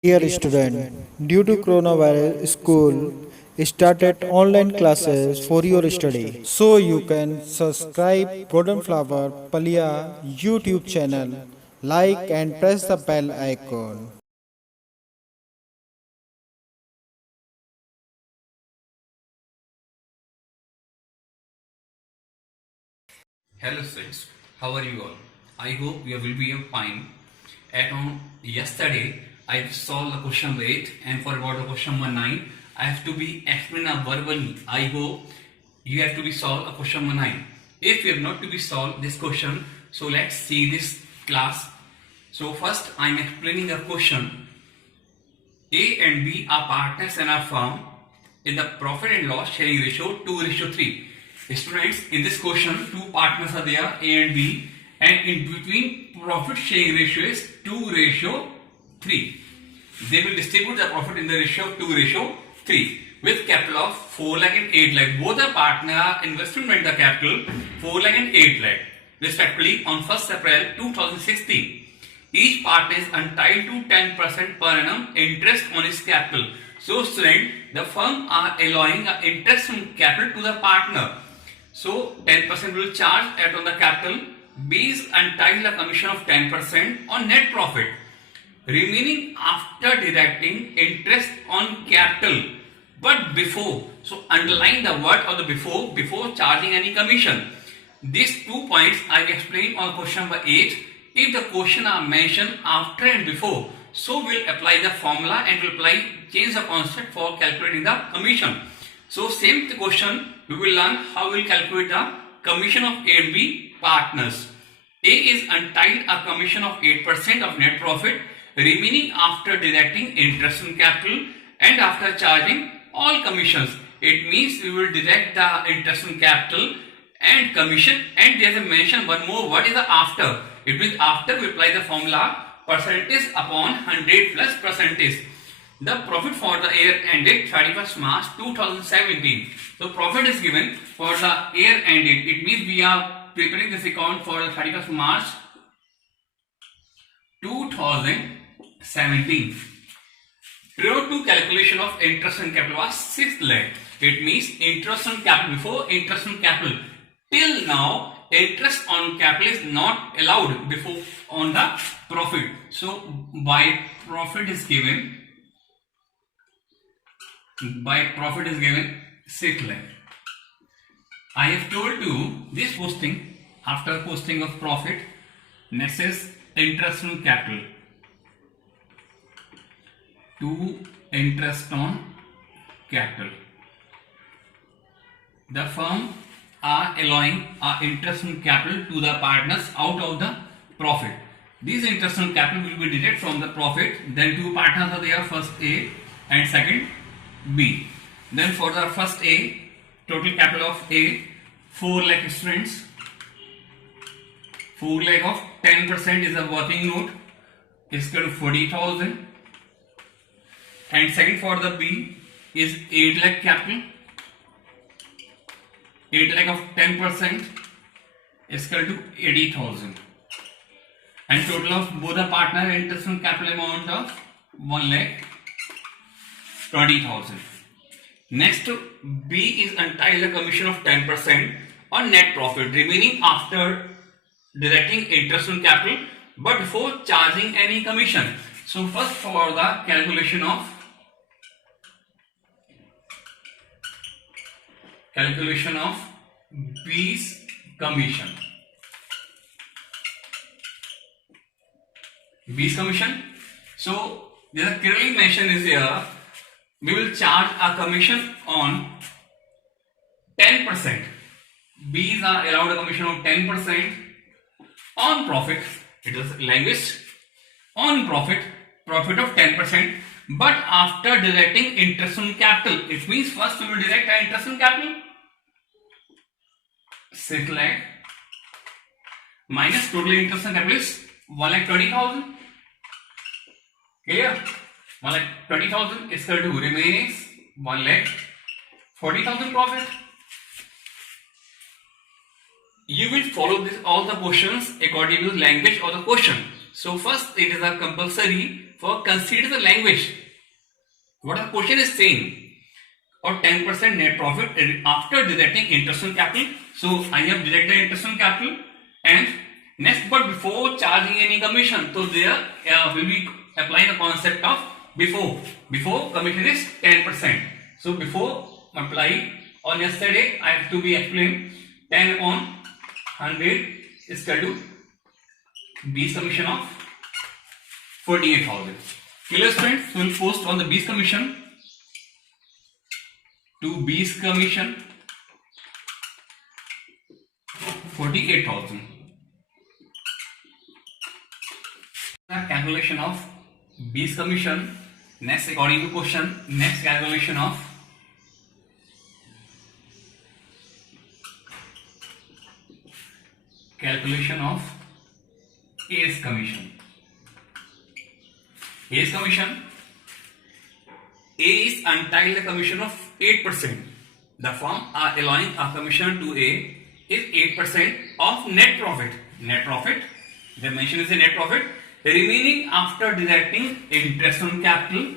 Dear student, due to coronavirus, school started online classes for your study. So you can subscribe Golden Flower Palia YouTube channel, like and press the bell icon. Hello students, how are you all? I hope you will be fine. At on yesterday, I solved the question 8 and for about the question number 9, I have to be explained verbally. I hope you have to be solved a question number 9. If you have not to be solved this question, so let's see this class. So first I am explaining the question. A and B are partners in our firm in the profit and loss sharing ratio 2:3. Students, in this question, two partners are there, A and B, and in between profit sharing ratio is 2:3. They will distribute the profit in the ratio of 2:3 with capital of 4 lakh and 8 lakh. Both the partner investment in the capital 4 lakh and 8 lakh respectively on 1st April 2016. Each partner is entitled to 10% per annum interest on his capital. So student, the firm are allowing interest on capital to the partner. So 10% will charge at on the capital. B is entitled a commission of 10% on net profit, remaining after deducting interest on capital. But before, so underline the word of the before charging any commission. These 2 points I explained on question number 8. If the question are mentioned after and before, so we'll apply the formula and we'll change the concept for calculating the commission. So same question we will learn how we'll calculate the commission of A and B partners. A is entitled a commission of 8% of net profit, remaining after deducting interest on capital and after charging all commissions. It means we will deduct the interest on capital and commission, and there is a mention one more, what is the after? It means after we apply the formula percentage upon 100 plus percentage. The profit for the year ended 31st March 2017. So profit is given for the year ended. It means we are preparing this account for the 31st March 2017. Prior to calculation of interest on capital was 6 lakh. It means interest on capital before interest on capital. Till now, interest on capital is not allowed before on the profit. So by profit is given 6 lakh. I have told you this posting after posting of profit. Next is interest on capital. To interest on capital. The firm are allowing interest on capital to the partners out of the profit. These interest on capital will be deducted from the profit. Then two partners are there, first A and second B. Then for the first A, total capital of A 4 lakh students. 4 lakh of 10% is a working note, is equal to 40,000. And second for the B is 8 lakh capital. 8 lakh of 10% is equal to 80,000. And total of both the partner interest on capital amount of 1 lakh 20,000. Next, B is entitled a commission of 10% on net profit, remaining after deducting interest on capital, but before charging any commission. So first for the calculation of B's commission. B's commission. So there is clearly mention is here. We will charge a commission on 10%. B's are allowed a commission of 10% on profit. It is language on profit of 10%. But after deducting interest on capital, it means first we will deduct our interest on capital 6 lakh minus total interest on capital is 1 lakh 20,000. Clear? 1 lakh 20,000 is equal to remaining 1 lakh 40,000 profit. You will follow this all the questions according to the language of the question. So first it is a compulsory for consider the language. What the question is saying, or 10% net profit after deducting interest on capital. So I have deducted interest on capital, and next, but before charging any commission, so there will be applying the concept of before. Before commission is 10%. So before apply on yesterday, I have to be explained 10 on 100 is equal to B's commission of 48,000. Clear students, we will post on the B's commission to B's commission 48,000. Calculation of B's commission. Next, according to question, next calculation of A's commission. A's commission. A is entitled a commission of 8%. The firm are allowing a commission to A is 8% of net profit. Net profit, the mention is a net profit, remaining after deducting interest on capital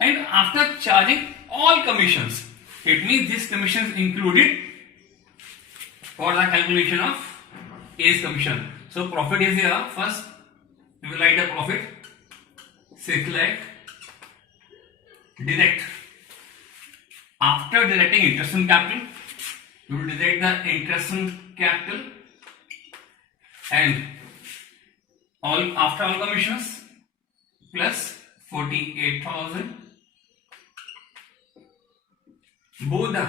and after charging all commissions. It means this commission is included for the calculation of A's commission. So profit is here. First, we will write the profit 6 lakh. Deduct. After deducting interest on capital, we will deduct the interest on capital and all after all commissions plus 48,000. Both the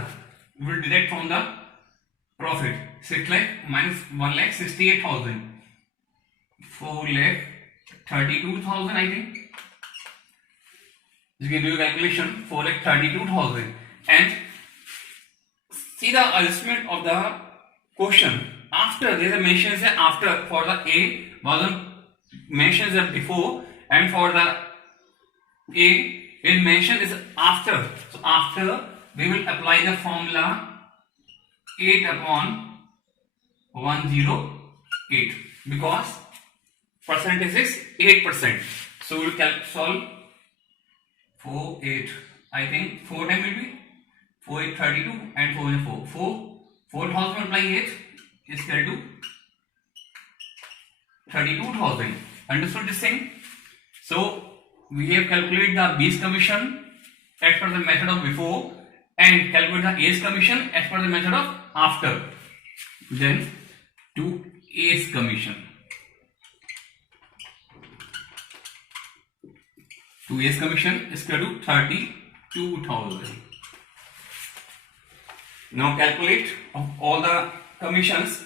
will deduct from the profit 6 lakh minus 1 lakh 68,000, 4 lakh 32,000. I think you can do a calculation 4 lakh 32,000 and see the adjustment of the question. After there is a mention is after, for the A wasn't mentioned as before, and for the A is mentioned is after. So after we will apply the formula 8 upon 108 because percentage is 8%. So we will solve 4 8. I think 4 times will be 4 8 32 and 4 and 4 4,000 multiply 8 is equal to 32,000. Understood this thing? So we have calculated the B's commission as per the method of before and calculate the A's commission as per the method of after. Then to A's commission. To A's commission is equal to 32,000. Now calculate of all the commissions.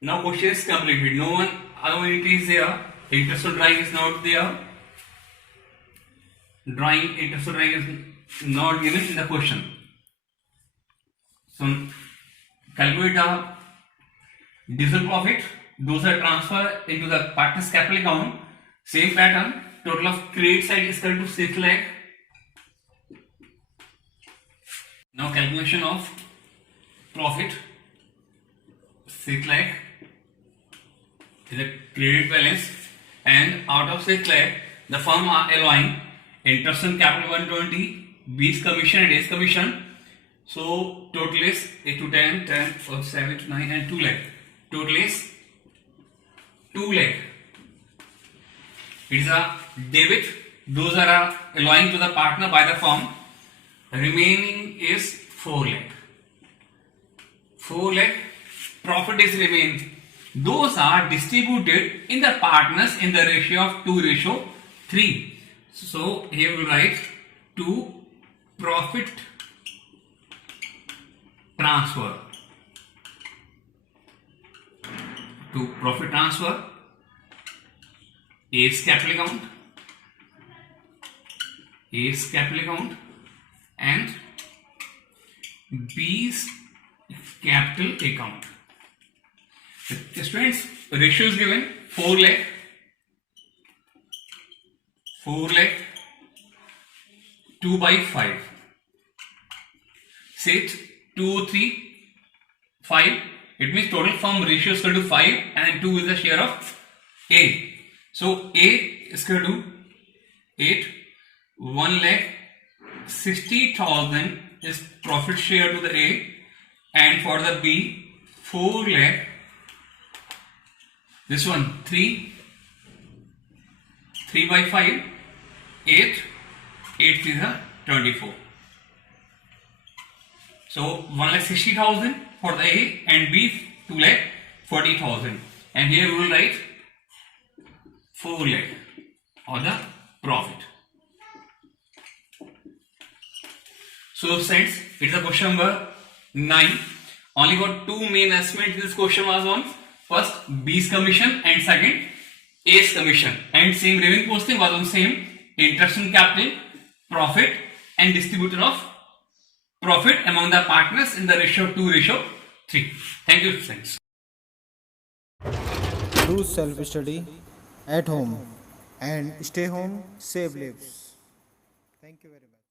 Now question is completed. No one other entity is there. Interest on drawing is not there. Interest on drawing is not given in the question. So calculate the diesel profit. Those are transferred into the partner's capital account. Same pattern. Total of credit side is equal to 6 lakh. Now calculation of profit 6 lakh is a credit balance, and out of 6 lakh the firm are allowing interest on capital 120, B's commission and A's commission. So total is 8 to 10, 10, 4, 7, 9 and 2 lakh. Total is 2 lakh. It is a debit. Those are allowing to the partner by the firm. Remaining is 4 lakh. 4 lakh profit is remain. Those are distributed in the partners in the ratio of 2:3. So here we write to profit transfer. To profit transfer, A's capital account, and B's capital account. Students, ratio is given 4 lakh, 2 by 5. Set 2, 3, 5. It means total firm ratio is equal to 5 and 2 is the share of A. So A is equal to 8, 1,60,000 is profit share to the A, and for the B, 4 lakh. This one 3 by 5, 8, 8 is a 24. So 1,60,000 for the A and B 2,40,000, and here we will write 4 lakh or the profit. So since it's a question number 9, only got two main estimates. This question was on first B's commission and second A's commission, and same revenue posting was on same interest on capital, profit, and distribution of profit among the partners in the ratio 2:3. Thank you, friends. Do self-study at home and stay home, save lives. Thank you very much.